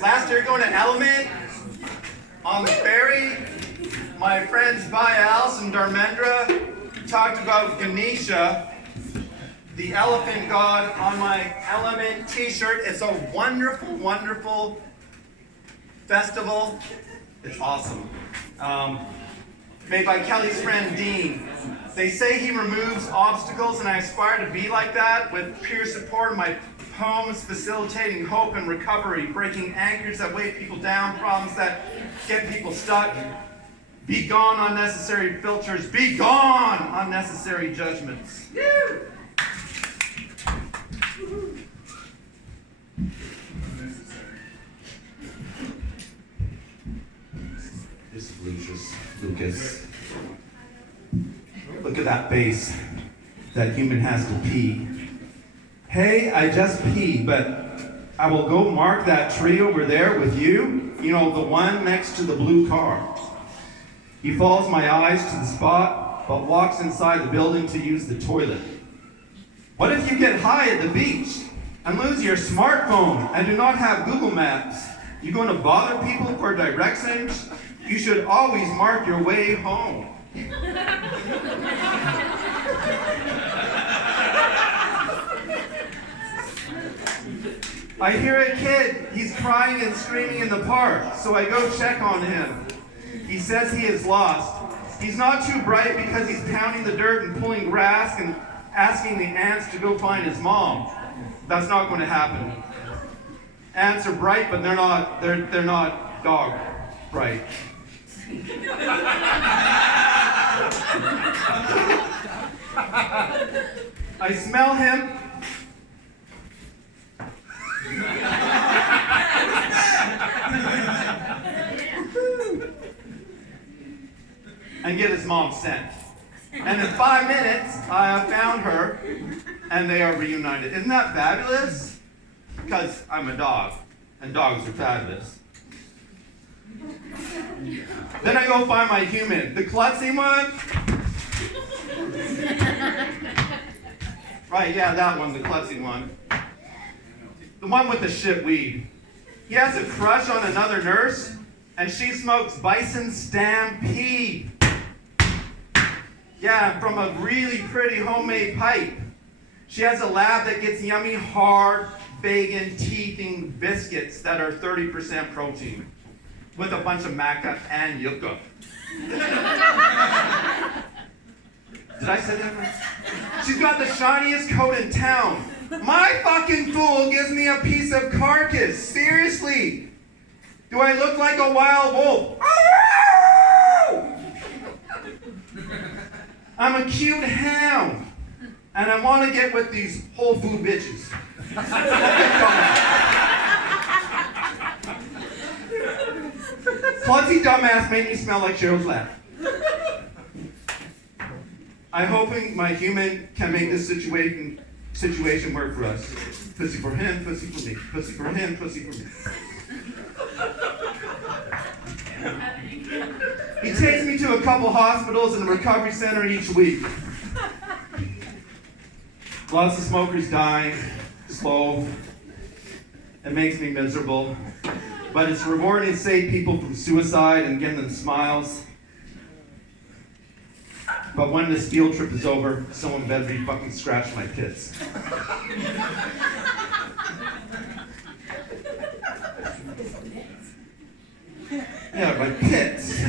Last year going to Element on the ferry, my friends Bayals and Dharmendra talked about Ganesha, the elephant god, on my Element t-shirt. It's a wonderful, wonderful festival. It's awesome. Made by Kelly's friend Dean. They say he removes obstacles, and I aspire to be like that, with peer support in my poems facilitating hope and recovery, breaking anchors that weigh people down, problems that get people stuck. Be gone unnecessary filters. Be gone unnecessary judgments. This is Lucas. Look at that face. That human has to pee. Hey, I just peed, but I will go mark that tree over there with you. You know, the one next to the blue car. He follows my eyes to the spot, but walks inside the building to use the toilet. What if you get high at the beach and lose your smartphone and do not have Google Maps? You going to bother people for directions? You should always mark your way home. I hear a kid. He's crying and screaming in the park, so I go check on him. He says he is lost. He's not too bright because he's pounding the dirt and pulling grass and asking the ants to go find his mom. That's not going to happen. Ants are bright, but they're not dog bright. I smell him. And get his mom sent. And in 5 minutes, I have found her, and they are reunited. Isn't that fabulous? Because I'm a dog, and dogs are fabulous. Then I go find my human, the klutzy one. Right, yeah, that one, the klutzy one. The one with the shit weed. He has a crush on another nurse, and she smokes Bison Stampede. Yeah, from a really pretty homemade pipe. She has a lab that gets yummy, hard, vegan, teething biscuits that are 30% protein, with a bunch of maca and yucca. Did I say that right? She's got the shiniest coat in town. My fucking fool gives me a piece of carcass. Seriously. Do I look like a wild wolf? I'm a cute hound. And I want to get with these Whole Food bitches. Klutzy dumbass made me smell like Cheryl's laugh. I'm hoping my human can make this situation work for us. Pussy for him, pussy for me. Pussy for him, pussy for me. He takes me to a couple hospitals and a recovery center each week. Lots of smokers dying, slow. It makes me miserable. But it's rewarding to save people from suicide and give them smiles. But when this field trip is over, someone better be fucking scratch my pits. Yeah, my pits.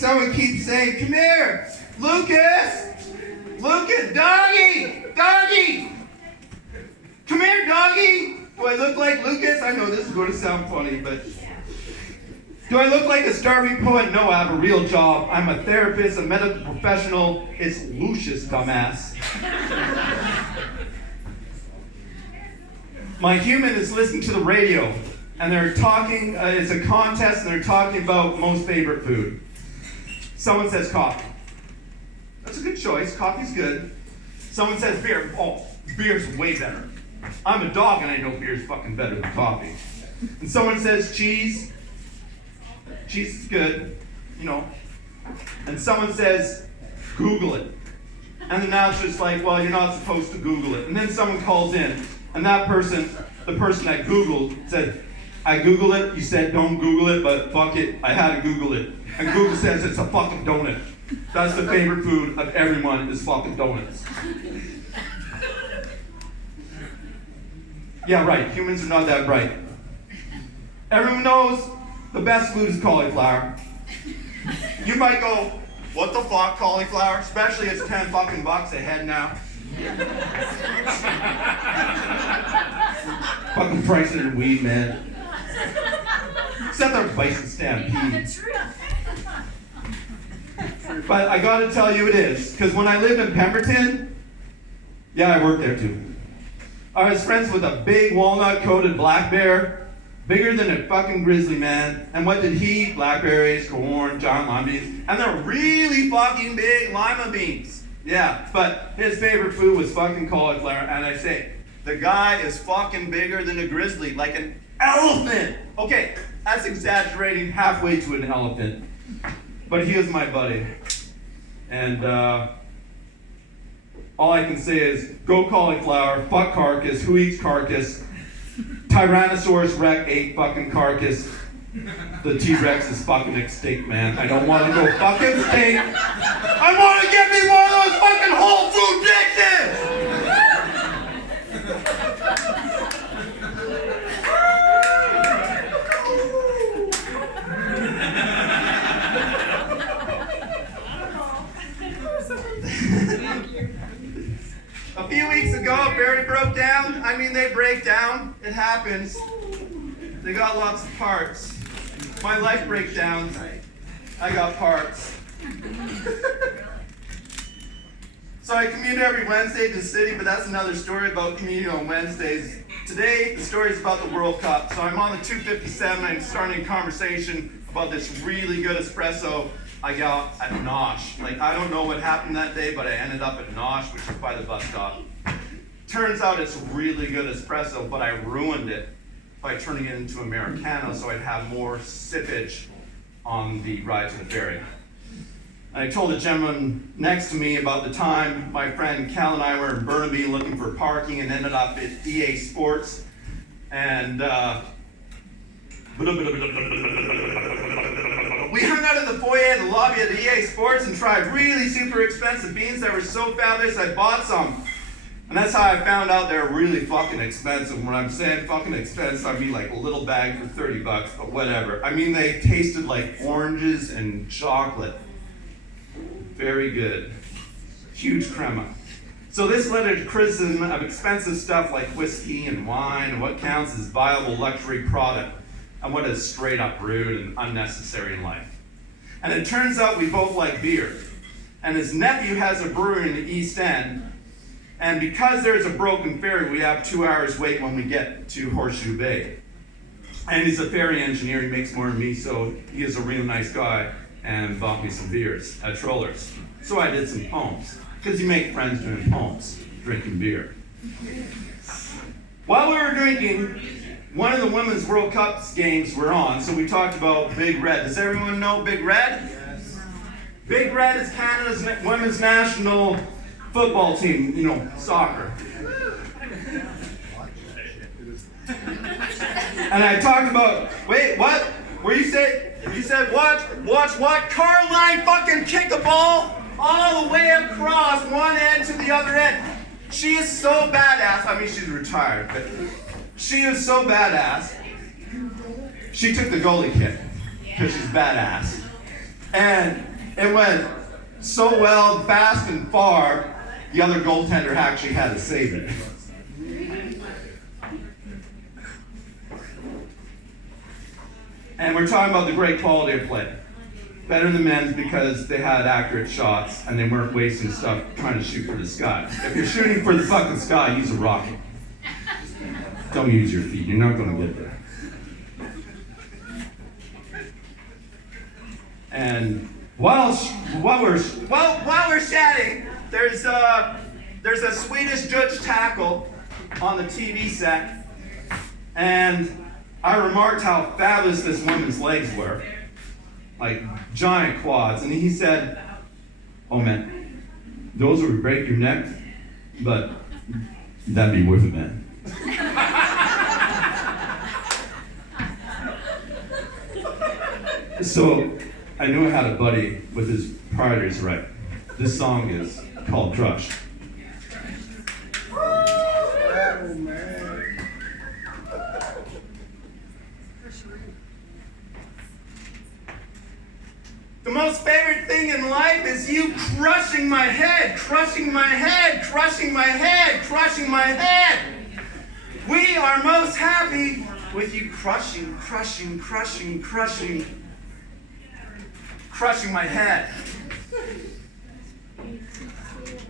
Someone keeps saying, "Come here, Lucas! Lucas, doggy! Doggy! Come here, doggy!" Do I look like Lucas? I know this is going to sound funny, but... Do I look like a starving poet? No, I have a real job. I'm a therapist, a medical professional. It's Lucius, dumbass. My human is listening to the radio, and they're talking, it's a contest, and they're talking about most favorite food. Someone says coffee. That's a good choice. Coffee's good. Someone says beer. Oh, beer's way better. I'm a dog and I know beer's fucking better than coffee. And someone says cheese. cheese is good, you know. And someone says, Google it. And the announcer's like, well, you're not supposed to Google it. And then someone calls in, and that person, the person that Googled, said, I Googled it, you said don't Google it, but fuck it, I had to Google it. And Google says it's a fucking donut. That's the favorite food of everyone is fucking donuts. Yeah, right, humans are not that bright. Everyone knows the best food is cauliflower. You might go, what the fuck, cauliflower? Especially it's 10 fucking bucks a head now. Fucking price of weed, man. Except our bison stampede. But I gotta tell you it is, because when I lived in Pemberton, yeah, I worked there too. I was friends with a big walnut-coated black bear, bigger than a fucking grizzly, man. And what did he eat? Blackberries, corn, giant lima beans, and they're really fucking big lima beans. Yeah, but his favorite food was fucking cauliflower, and I say, the guy is fucking bigger than a grizzly, like an elephant. Okay, that's exaggerating halfway to an elephant, but he is my buddy. And all I can say is, go cauliflower, fuck carcass, who eats carcass? Tyrannosaurus Rex ate fucking carcass. The T-Rex is fucking extinct, man. I don't want to go fucking extinct. I want to get me one of those fucking Whole Food A few weeks ago, a ferry broke down. I mean, they break down. It happens. They got lots of parts. My life breakdowns, I got parts. So I commute every Wednesday to the city, but that's another story about commuting on Wednesdays. Today, the story is about the World Cup. So I'm on the 257. I'm starting a conversation about this really good espresso I got at Nosh. Like, I don't know what happened that day, but I ended up at Nosh, which is by the bus stop. Turns out it's really good espresso, but I ruined it by turning it into Americano so I'd have more sippage on the ride to the ferry. And I told the gentleman next to me about the time my friend Cal and I were in Burnaby looking for parking and ended up at EA Sports. And we hung out in the foyer in the lobby at EA Sports and tried really super expensive beans that were so fabulous I bought some. And that's how I found out they're really fucking expensive. When I'm saying fucking expensive, I mean like a little bag for 30 bucks, but whatever. I mean, they tasted like oranges and chocolate. Very good. Huge crema. So this led to criticism of expensive stuff like whiskey and wine and what counts as viable luxury product and what is straight up rude and unnecessary in life. And it turns out we both like beer. And his nephew has a brewery in the East End. And because there's a broken ferry, we have 2 hours wait when we get to Horseshoe Bay. And he's a ferry engineer, he makes more than me, so he is a real nice guy and bought me some beers at Trollers. So I did some poems, because you make friends doing poems, drinking beer. While we were drinking, one of the Women's World Cup games were on, so we talked about Big Red. Does everyone know Big Red? Yes. Big Red is Canada's women's national football team, you know, soccer. And I talked about, wait, what? Where you said what? Watch what? Caroline fucking kicked the ball all the way across one end to the other end. She is so badass. I mean, she's retired, but she is so badass. She took the goalie kick because she's badass. And it went so well, fast and far, the other goaltender actually had to save it. And we're talking about the great quality of play. Better than men's because they had accurate shots and they weren't wasting stuff trying to shoot for the sky. If you're shooting for the fucking sky, use a rocket. Don't use your feet, you're not gonna get there. And while we're chatting, there's a Swedish judge tackle on the TV set, and I remarked how fabulous this woman's legs were. like giant quads. And he said, "Oh man, those would break your neck, but that'd be worth it, man." So I knew I had a buddy with his priorities right. This song is called Crush. Oh, man. The most favorite thing in life is you crushing my head, crushing my head, crushing my head, crushing my head. We are most happy with you crushing, crushing, crushing, crushing, crushing my head.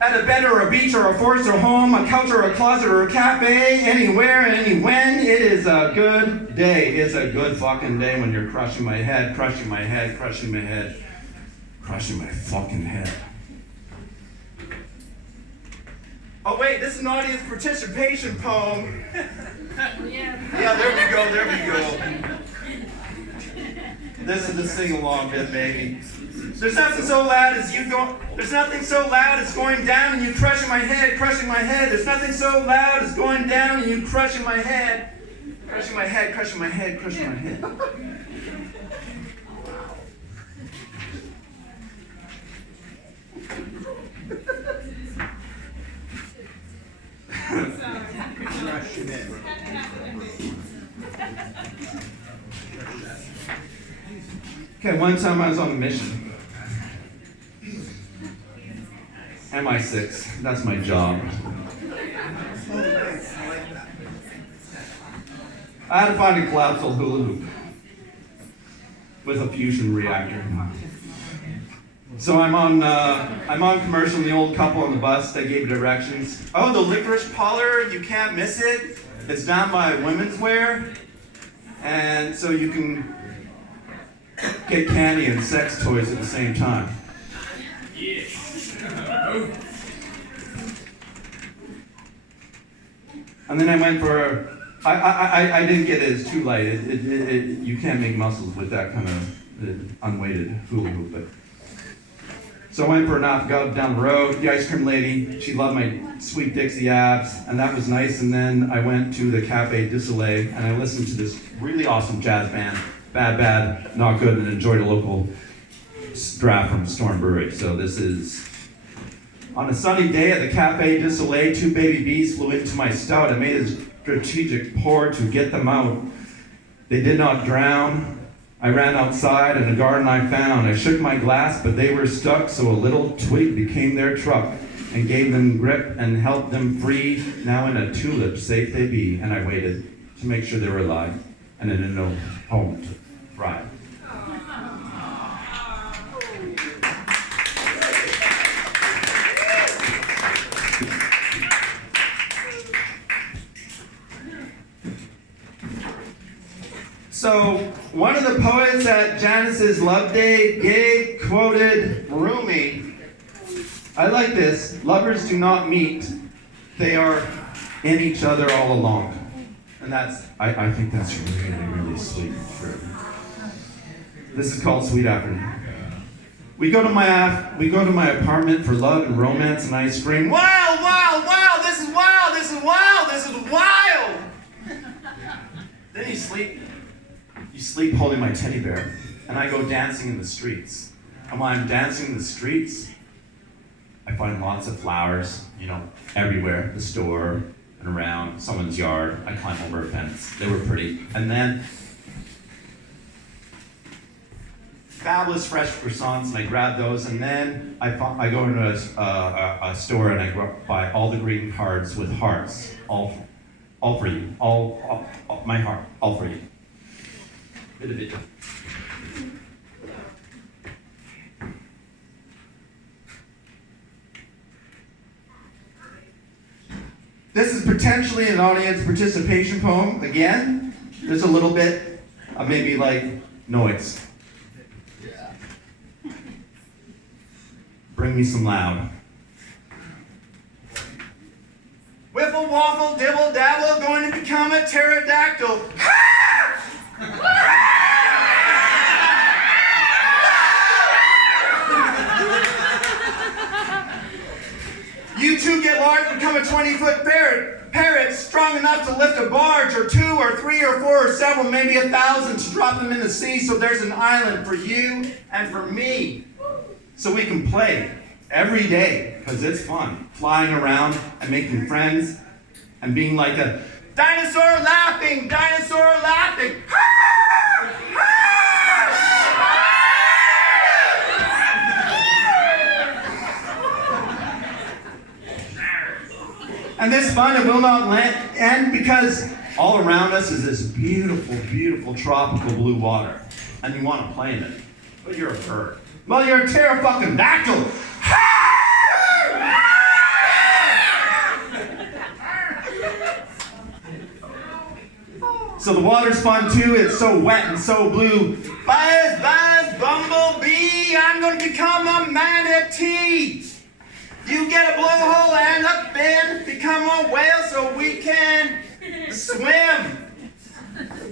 At a bed or a beach or a forest or home, a couch or a closet or a cafe, anywhere and any when, it is a good day. It's a good fucking day when you're crushing my head, crushing my head, crushing my head, crushing my fucking head. Oh wait, this is an audience participation poem. Yeah, there we go, there we go. This is the sing-along bit, baby. There's nothing so loud as you go. There's nothing so loud as going down and you crushing my head, crushing my head. There's nothing so loud as going down and you crushing my head, crushing my head, crushing my head, crushing my head. Crushing it. Okay, one time I was on a mission. MI6, that's my job. I had to find a collapsible hula hoop with a fusion reactor. So I'm on commercial, and the old couple on the bus, they gave directions. Oh, the licorice parlor, you can't miss it. It's down by women's wear. And so you can get candy and sex toys at the same time. Yeah. And then I went for, I didn't get it, it's too light. You can't make muscles with that kind of unweighted hula hoop. But. So I went for an off-go down the road, the ice cream lady, she loved my sweet Dixie abs, and that was nice. And then I went to the Cafe du Soleil, and I listened to this really awesome jazz band, Bad, Not Good, and enjoyed a local draft from Storm Brewery. So this is, on a sunny day at the Cafe du Soleil, 2 baby bees flew into my stout. I made a strategic pour to get them out. They did not drown. I ran outside in a garden I found. I shook my glass, but they were stuck, so a little twig became their truck and gave them grip and helped them free. Now in a tulip safe they be, and I waited to make sure they were alive and in a no home to thrive. So, one of the poets at Janice's Love Day gay quoted Rumi. I like this. Lovers do not meet. They are in each other all along. And that's, I think that's really, really sweet. This is called Sweet Afternoon. We go to my apartment for love and romance, and I scream, "Wild, wild, wild, this is wild, this is wild, this is wild!" Then you sleep holding my teddy bear, and I go dancing in the streets. And while I'm dancing in the streets, I find lots of flowers, everywhere, the store and around someone's yard. I climb over a fence. They were pretty. And then, fabulous fresh croissants, and I grab those, and then I go into a store and I buy all the greeting cards with hearts, all for you, all my heart, all for you. Bit of it. This is potentially an audience participation poem. Again, there's a little bit of maybe like noise. Bring me some loud. Wiffle waffle, dibble dabble, going to become a pterodactyl. a 20-foot parrot strong enough to lift a barge, or 2 or 3 or 4 or several, maybe 1,000, to drop them in the sea so there's an island for you and for me. So we can play every day, because it's fun, flying around and making friends and being like a dinosaur laughing, dinosaur laughing. And this fun, it will not end, because all around us is this beautiful, beautiful tropical blue water. And you want to play in it. But you're a bird. Well, you're a pterodactyl. So the water's fun too. It's so wet and so blue. Buzz, buzz, bumblebee, I'm going to become a manatee. You get a blowhole and a fin, become a whale so we can swim.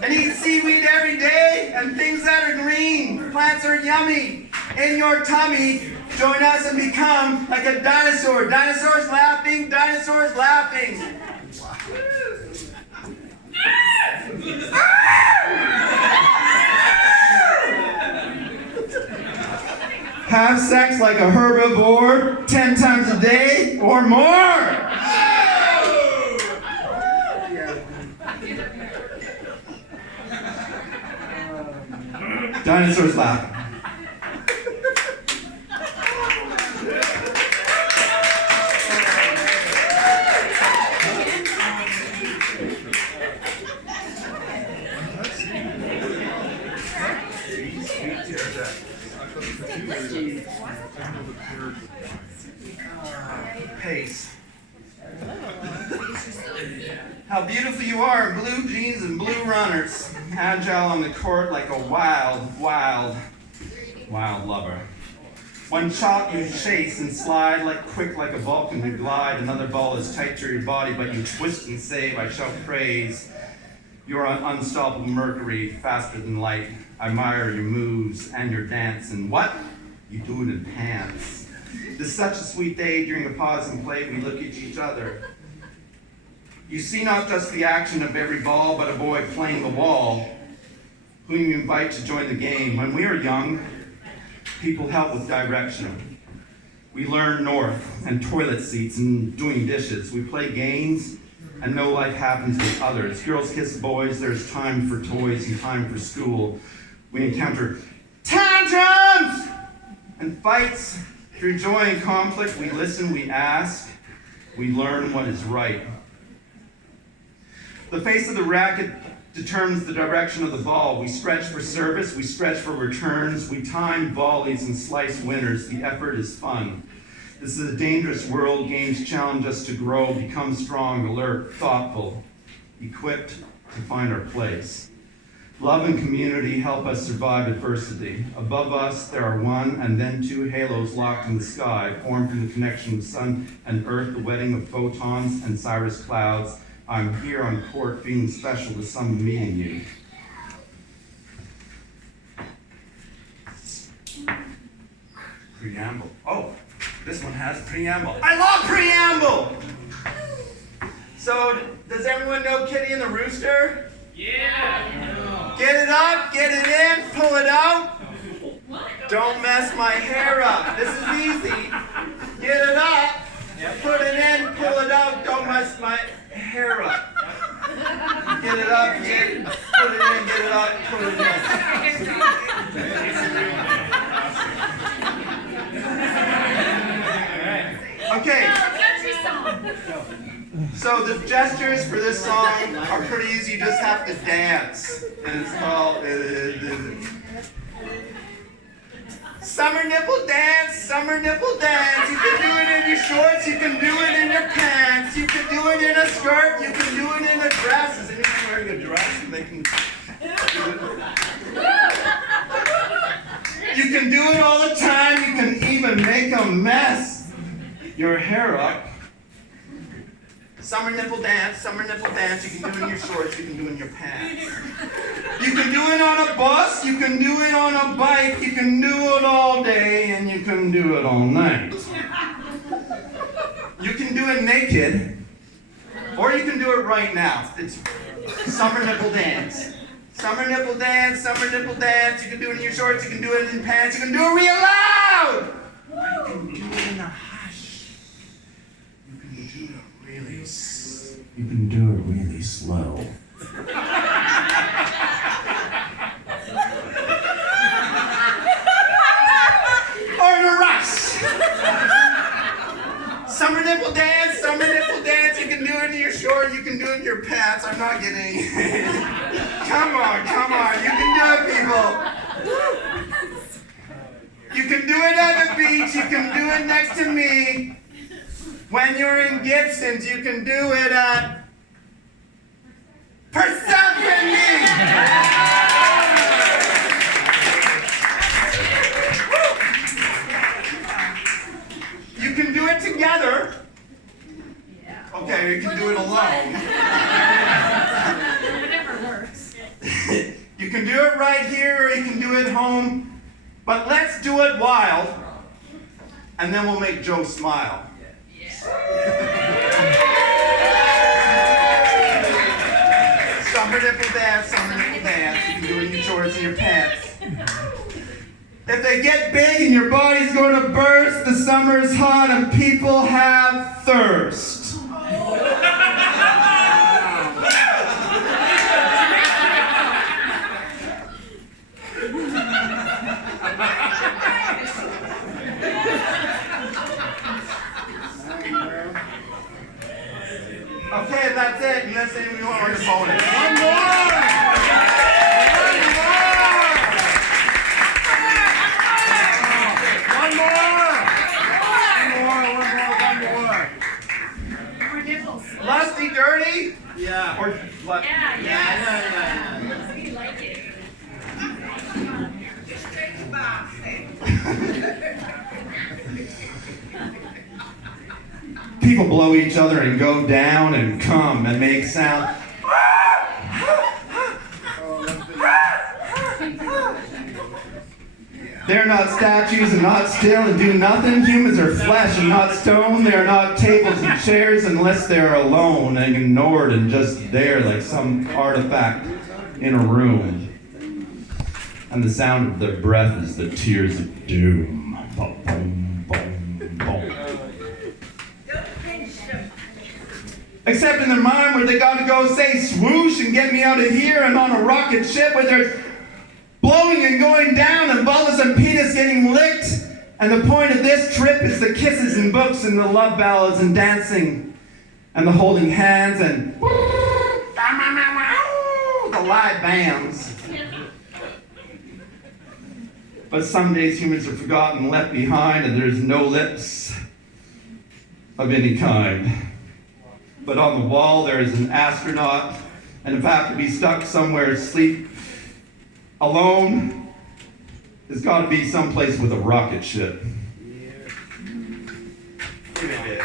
And eat seaweed every day and things that are green. Plants are yummy in your tummy. Join us and become like a dinosaur. Dinosaurs laughing, dinosaurs laughing. Have sex like a herbivore 10 times a day or more. Dinosaurs laughing. Pace. How beautiful you are in blue jeans and blue runners. Agile on the court like a wild, wild, wild lover. One shot you chase and slide quick like a Vulcan you glide. Another ball is tight to your body, but you twist and save. I shall praise your unstoppable mercury, faster than light. I admire your moves and your dance. And what? You do it in pants. This is such a sweet day. During a pause and play, we look at each other. You see not just the action of every ball, but a boy playing the wall, whom you invite to join the game. When we were young, people helped with direction. We learned north and toilet seats and doing dishes. We play games, and no life happens with others. Girls kiss boys, there's time for toys and time for school. We encounter tantrums and fights. Through joy and conflict, we listen, we ask, we learn what is right. The face of the racket determines the direction of the ball. We stretch for service, we stretch for returns, we time volleys and slice winners. The effort is fun. This is a dangerous world. Games challenge us to grow, become strong, alert, thoughtful, equipped to find our place. Love and community help us survive adversity. Above us, there are one and then two halos locked in the sky, formed from the connection of sun and earth, the wedding of photons and cirrus clouds. I'm here on court feeling special to some meeting you. Preamble. Oh, this one has a preamble. I love preamble! So, does everyone know Kitty and the Rooster? Yeah! Get it up, get it in, pull it out. Don't mess my hair up. This is easy. Get it up, put it in, pull it out. Don't mess my hair up. Get it up, put it in, get it up, put it in. Okay. So the gestures for this song are pretty easy. You just have to dance. And it's called Summer Nipple Dance, Summer Nipple Dance. You can do it in your shorts, you can do it in your pants, you can do it in a skirt, you can do it in a dress. Is anyone wearing a dress and they can do it? You can do it all the time. You can even make a mess. Your hair up. Summer nipple dance, you can do it in your shorts, you can do it in your pants. You can do it on a bus, you can do it on a bike, you can do it all day, and you can do it all night. You can do do it naked, or you can do it right now. It's summer nipple dance. Summer nipple dance, summer nipple dance. You can do it in your shorts, you can do it in pants, you can do it real loud! Or you can do it in a hush. You can do it really slow. Or in a rush. Summer nipple dance, summer nipple dance. You can do it in your shorts, you can do it in your pants. I'm not kidding. Come on, you can do it, people. You can do it on the beach, you can do it next to me. When you're in Gibson's, you can do it at Persephone! You can do it together. Okay, you can do it alone. Whatever works. You can do it right here or you can do it at home. But let's do it wild. And then we'll make Joe smile. Summer nipple dance, summer nipple dance. You can do it in your shorts and your pants. If they get big and your body's going to burst, the summer's hot and people have thirst. Okay, that's it. Unless anyone wants to phone it. One more! Lusty, dirty? Yeah. Or what? Yeah. We like it. People blow each other and go down and come and make sound. They're not statues and not still and do nothing. Humans are flesh and not stone. They are not tables and chairs unless they're alone and ignored and just there like some artifact in a room. And the sound of their breath is the tears of doom. Boom, boom, boom, boom. Except in their mind where they gotta go say swoosh and get me out of here, and on a rocket ship where there's blowing and going down and bubbles and penis getting licked. And the point of this trip is the kisses and books and the love ballads and dancing and the holding hands and the live bands. But some days humans are forgotten, left behind, and there's no lips of any kind. But on the wall there is an astronaut, and if I have to be stuck somewhere asleep alone, there's got to be someplace with a rocket ship. Give me a bit.